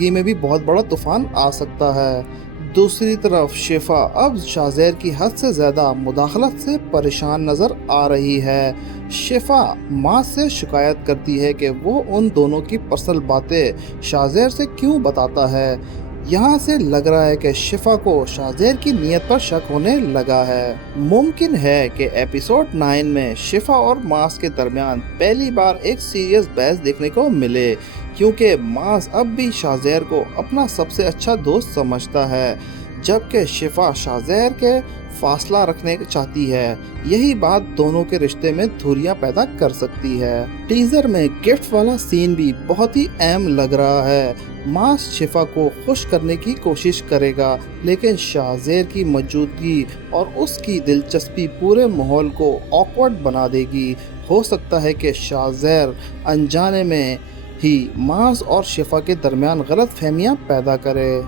जिंदगी में भी बहुत बड़ा तूफान आ सकता है। दूसरी तरफ शिफा अब शाज़ेर की हद से ज़्यादा मुदाखलत से परेशान नज़र आ रही है। शिफा माँ से शिकायत करती है कि वो उन दोनों की पर्सनल बातें शाज़ेर से क्यों बताता है। यहाँ से लग रहा है कि शिफा को शाज़ेर की नीयत पर शक होने लगा है। मुमकिन है कि एपिसोड 9 में शिफा और मास के दरमियान पहली बार एक सीरियस बहस देखने को मिले, क्योंकि मास अब भी शाज़ेर को अपना सबसे अच्छा दोस्त समझता है, जबकि शिफा शाज़ेर के फासला रखने चाहती है। यही बात दोनों के रिश्ते में धुरियां पैदा कर सकती है। टीजर में गिफ्ट वाला सीन भी बहुत ही अहम लग रहा है। मास शिफा को खुश करने की कोशिश करेगा, लेकिन शाज़ेर की मौजूदगी और उसकी दिलचस्पी पूरे माहौल को ऑकवर्ड बना देगी। हो सकता है कि शाज़ेर अनजाने में ही मास और शिफा के दरमियान गलत फहमियाँ पैदा करे।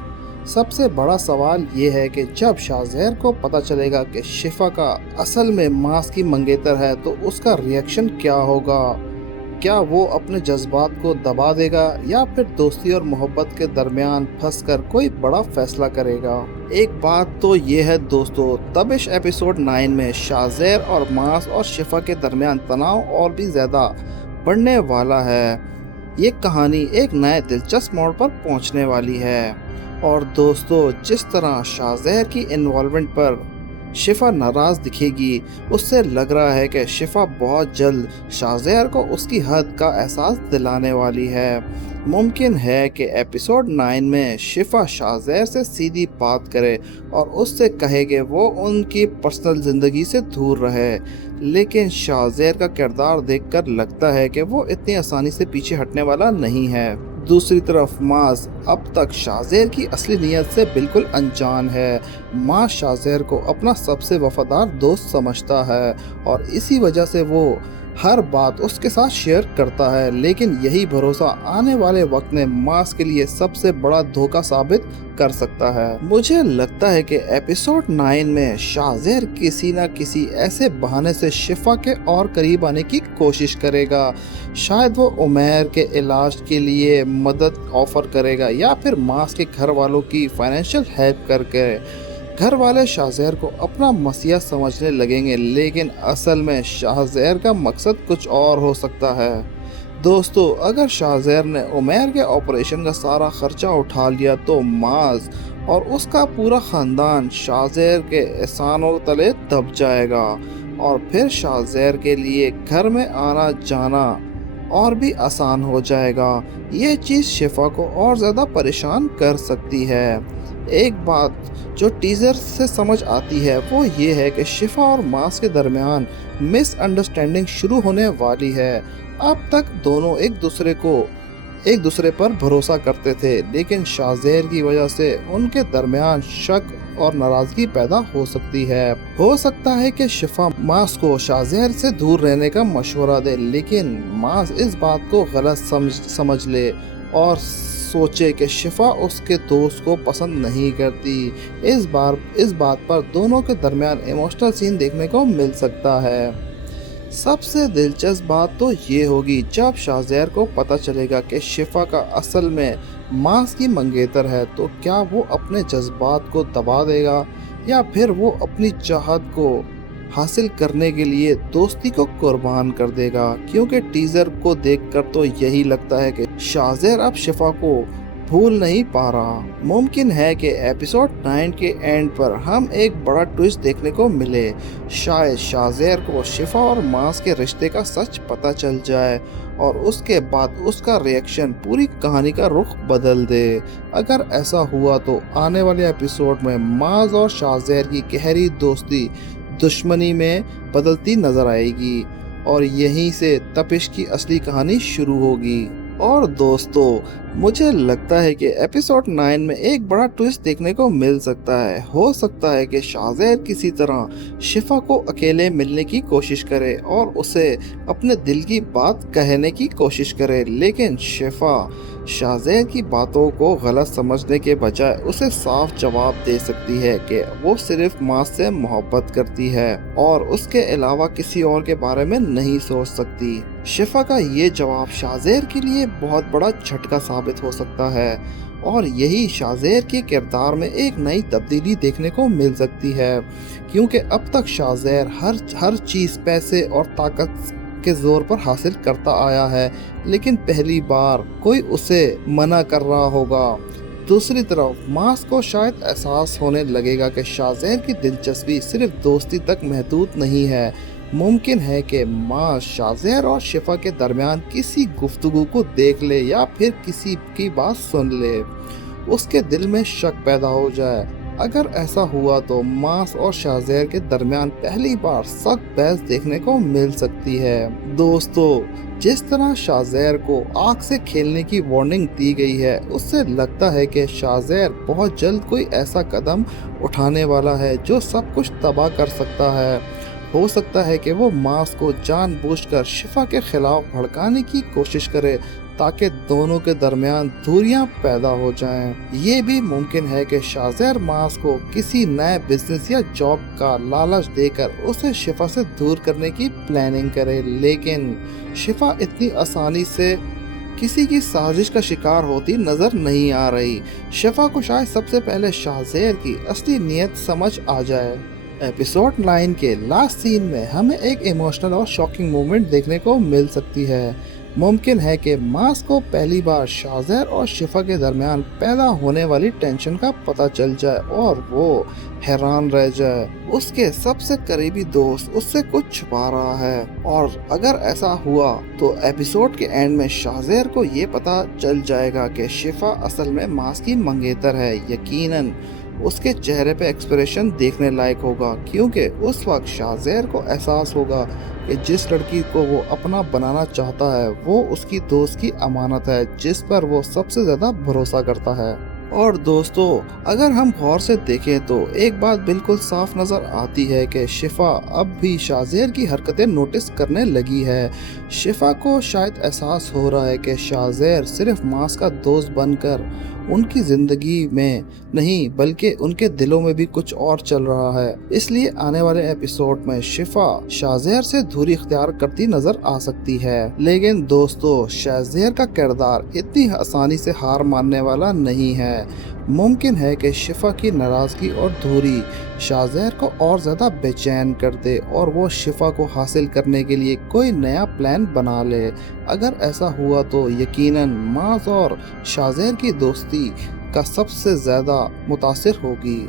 सबसे बड़ा सवाल ये है कि जब शाज़ेर को पता चलेगा कि शिफा का असल में मास की मंगेतर है, तो उसका रिएक्शन क्या होगा। क्या वो अपने जज्बात को दबा देगा या फिर दोस्ती और मोहब्बत के दरमियान फंसकर कोई बड़ा फैसला करेगा। एक बात तो ये है दोस्तों, तबिश एपिसोड 9 में शाज़ेर और मास और शिफा के दरमियान तनाव और भी ज़्यादा बढ़ने वाला है। ये कहानी एक नए दिलचस्प मोड़ पर पहुंचने वाली है। और दोस्तों, जिस तरह शाज़ेर की इन्वॉल्वमेंट पर शिफा नाराज़ दिखेगी, उससे लग रहा है कि शिफा बहुत जल्द शाज़ेर को उसकी हद का एहसास दिलाने वाली है। मुमकिन है कि एपिसोड 9 में शिफा शाज़ेर से सीधी बात करे और उससे कहे कि वो उनकी पर्सनल ज़िंदगी से दूर रहे, लेकिन शाज़ेर का किरदार देखकर लगता है कि वो इतनी आसानी से पीछे हटने वाला नहीं है। दूसरी तरफ मास अब तक शाज़ेर की असली नीयत से बिल्कुल अनजान है। मास शाज़ेर को अपना सबसे वफादार दोस्त समझता है और इसी वजह से वो हर बात उसके साथ शेयर करता है, लेकिन यही भरोसा आने वाले वक्त में मास के लिए सबसे बड़ा धोखा साबित कर सकता है। मुझे लगता है कि एपिसोड 9 में शाज़ेर किसी न किसी ऐसे बहाने से शिफा के और करीब आने की कोशिश करेगा। शायद वो उमैर के इलाज के लिए मदद ऑफर करेगा या फिर मास के घर वालों की फाइनेंशियल हेल्प करके। घर वाले शाज़ेर को अपना मसीहा समझने लगेंगे, लेकिन असल में शाज़ेर का मकसद कुछ और हो सकता है। दोस्तों, अगर शाज़ेर ने उमैर के ऑपरेशन का सारा खर्चा उठा लिया, तो मास और उसका पूरा ख़ानदान शाज़ेर के एहसानों तले दब जाएगा और फिर शाज़ेर के लिए घर में आना जाना और भी आसान हो जाएगा। ये चीज़ शिफा को और ज़्यादा परेशान कर सकती है। एक बात जो टीज़र से समझ आती है वो ये है कि शिफा और मास के दरमियान मिसअंडरस्टैंडिंग शुरू होने वाली है। अब तक दोनों एक दूसरे पर भरोसा करते थे, लेकिन शाज़ेर की वजह से उनके दरमियान शक और नाराज़गी पैदा हो सकती है। हो सकता है कि शिफा मास को शाज़ेर से दूर रहने का मशवरा दे, लेकिन मास इस बात को गलत समझ ले और सोचे कि शिफा उसके दोस्त को पसंद नहीं करती। इस बात पर दोनों के दरमियान इमोशनल सीन देखने को मिल सकता है। सबसे दिलचस्प बात तो ये होगी जब शाज़ेर को पता चलेगा कि शिफा का असल में मास की मंगेतर है, तो क्या वो अपने जज्बात को दबा देगा या फिर वो अपनी चाहत को हासिल करने के लिए दोस्ती को कुर्बान कर देगा। क्योंकि टीज़र को देखकर तो यही लगता है कि शाज़ेर अब शिफा को भूल नहीं पा रहा। मुमकिन है कि एपिसोड 9 के एंड पर हम एक बड़ा ट्विस्ट देखने को मिले। शायद शाज़ेर को शिफा और मास के रिश्ते का सच पता चल जाए और उसके बाद उसका रिएक्शन पूरी कहानी का रुख बदल दे। अगर ऐसा हुआ तो आने वाले एपिसोड में मास और शाज़ेर की गहरी दोस्ती दुश्मनी में बदलती नजर आएगी और यहीं से तपिश की असली कहानी शुरू होगी। और दोस्तों, मुझे लगता है कि एपिसोड 9 में एक बड़ा ट्विस्ट देखने को मिल सकता है। हो सकता है कि शाज़ेर किसी तरह शिफा को अकेले मिलने की कोशिश करे और उसे अपने दिल की बात कहने की कोशिश करे, लेकिन शिफा शाज़ेर की बातों को गलत समझने के बजाय उसे साफ जवाब दे सकती है कि वो सिर्फ मास से मोहब्बत करती है और उसके अलावा किसी और के बारे में नहीं सोच सकती। शिफा का ये जवाब शाज़ेर के लिए बहुत बड़ा झटका साबित हो सकता है और यही शाहज़ेर के किरदार में एक नई तब्दीली देखने को मिल सकती है, क्योंकि अब तक शाहज़ेर हर चीज़ पैसे और ताकत के जोर पर हासिल करता आया है, लेकिन पहली बार कोई उसे मना कर रहा होगा। दूसरी तरफ मास को शायद एहसास होने लगेगा कि शाहज़ेर की दिलचस्पी सिर्फ दोस्ती तक महदूद नहीं है। मुमकिन है कि मास शाहज़ेर और शिफा के दरमियान किसी गुफ्तगू को देख ले या फिर किसी की बात सुन ले, उसके दिल में शक पैदा हो जाए। अगर ऐसा हुआ तो मास और शाहज़ेर के दरमियान पहली बार सख्त बहस देखने को मिल सकती है। दोस्तों, जिस तरह शाहज़ेर को आग से खेलने की वार्निंग दी गई है, उससे लगता है कि शाहज़ेर बहुत जल्द कोई ऐसा कदम उठाने वाला है जो सब कुछ तबाह कर सकता है। हो सकता है कि वो मास को जानबूझकर शिफा के खिलाफ भड़काने की कोशिश करे ताकि दोनों के दरमियान दूरियां पैदा हो जाएं। ये भी मुमकिन है कि शाहज़ेर मास को किसी नए बिजनेस या जॉब का लालच देकर उसे शिफा से दूर करने की प्लानिंग करे, लेकिन शिफा इतनी आसानी से किसी की साजिश का शिकार होती नजर नहीं आ रही। शिफा को शायद सबसे पहले शाहज़ेर की असली नीयत समझ आ जाए। एपिसोड 9 के लास्ट सीन में हमें एक इमोशनल और शॉकिंग मोमेंट देखने को मिल सकती है। मुमकिन है कि मास को पहली बार शाहज़ेर और शिफा के दरमियान पैदा होने वाली टेंशन का पता चल जाए और वो हैरान रह जाए। उसके सबसे करीबी दोस्त उससे कुछ छुपा रहा है, और अगर ऐसा हुआ तो एपिसोड के एंड में शाहज़ेर को ये पता चल जाएगा कि शिफा असल में मास की मंगेतर है। यकीनन उसके चेहरे पे एक्सप्रेशन देखने लायक होगा, क्योंकि उस वक्त शाहज़ेर को एहसास होगा कि जिस लड़की को वो अपना बनाना चाहता है वो उसकी दोस्त की अमानत है जिस पर वो सबसे ज़्यादा भरोसा करता है। और दोस्तों, अगर हम गौर से देखें तो एक बात बिल्कुल साफ नज़र आती है कि शिफा अब भी शाहज़ेर की हरकतें नोटिस करने लगी है। शिफा को शायद एहसास हो रहा है कि शाहज़ेर सिर्फ मास का दोस्त बनकर उनकी ज़िंदगी में नहीं बल्कि उनके दिलों में भी कुछ और चल रहा है। इसलिए आने वाले एपिसोड में शिफा शाहज़ेर से दूरी इख्तियार करती नज़र आ सकती है। लेकिन दोस्तों, शाहज़ेर का किरदार इतनी आसानी से हार मानने वाला नहीं है। मुमकिन है कि शिफा की नाराज़गी और दूरी शाहज़ेर को और ज़्यादा बेचैन कर दे और वो शिफा को हासिल करने के लिए कोई नया प्लान बना ले। अगर ऐसा हुआ तो यकीनन मास और शाहज़ेर की दोस्ती का सबसे ज़्यादा मुतासिर होगी।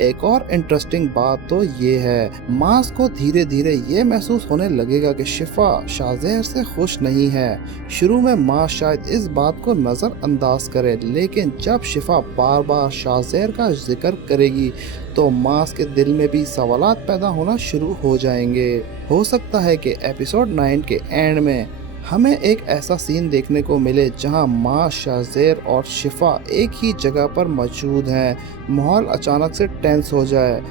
एक और इंटरेस्टिंग बात तो ये है, मास को धीरे धीरे ये महसूस होने लगेगा कि शिफा शाहज़ेर से खुश नहीं है। शुरू में मास शायद इस बात को नज़रअंदाज करे, लेकिन जब शिफा बार बार शाहज़ेर का जिक्र करेगी तो मास के दिल में भी सवालात पैदा होना शुरू हो जाएंगे। हो सकता है कि एपिसोड 9 के एंड में हमें एक ऐसा सीन देखने को मिले जहां मास, शाहज़ेर और शिफा एक ही जगह पर मौजूद हैं। माहौल अचानक से टेंस हो जाए।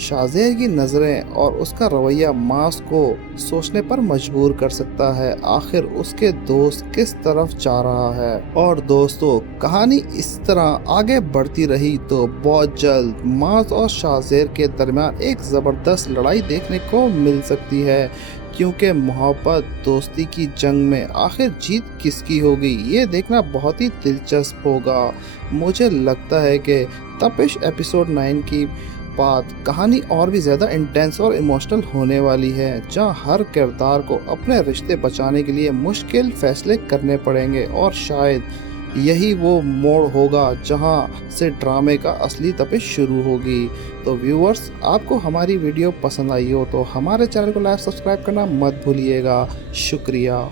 शाहज़ेर की नज़रें और उसका रवैया मास को सोचने पर मजबूर कर सकता है, आखिर उसके दोस्त किस तरफ जा रहा है। और दोस्तों, कहानी इस तरह आगे बढ़ती रही तो बहुत जल्द मास और शाहज़ेर के दरमियान एक ज़बरदस्त लड़ाई देखने को मिल सकती है, क्योंकि मोहब्बत दोस्ती की जंग में आखिर जीत किसकी होगी ये देखना बहुत ही दिलचस्प होगा। मुझे लगता है कि तपिश एपिसोड 9 की बाद कहानी और भी ज़्यादा इंटेंस और इमोशनल होने वाली है, जहां हर किरदार को अपने रिश्ते बचाने के लिए मुश्किल फैसले करने पड़ेंगे, और शायद यही वो मोड़ होगा जहां से ड्रामे का असली तपिश शुरू होगी। तो व्यूअर्स, आपको हमारी वीडियो पसंद आई हो तो हमारे चैनल को लाइक सब्सक्राइब करना मत भूलिएगा। शुक्रिया।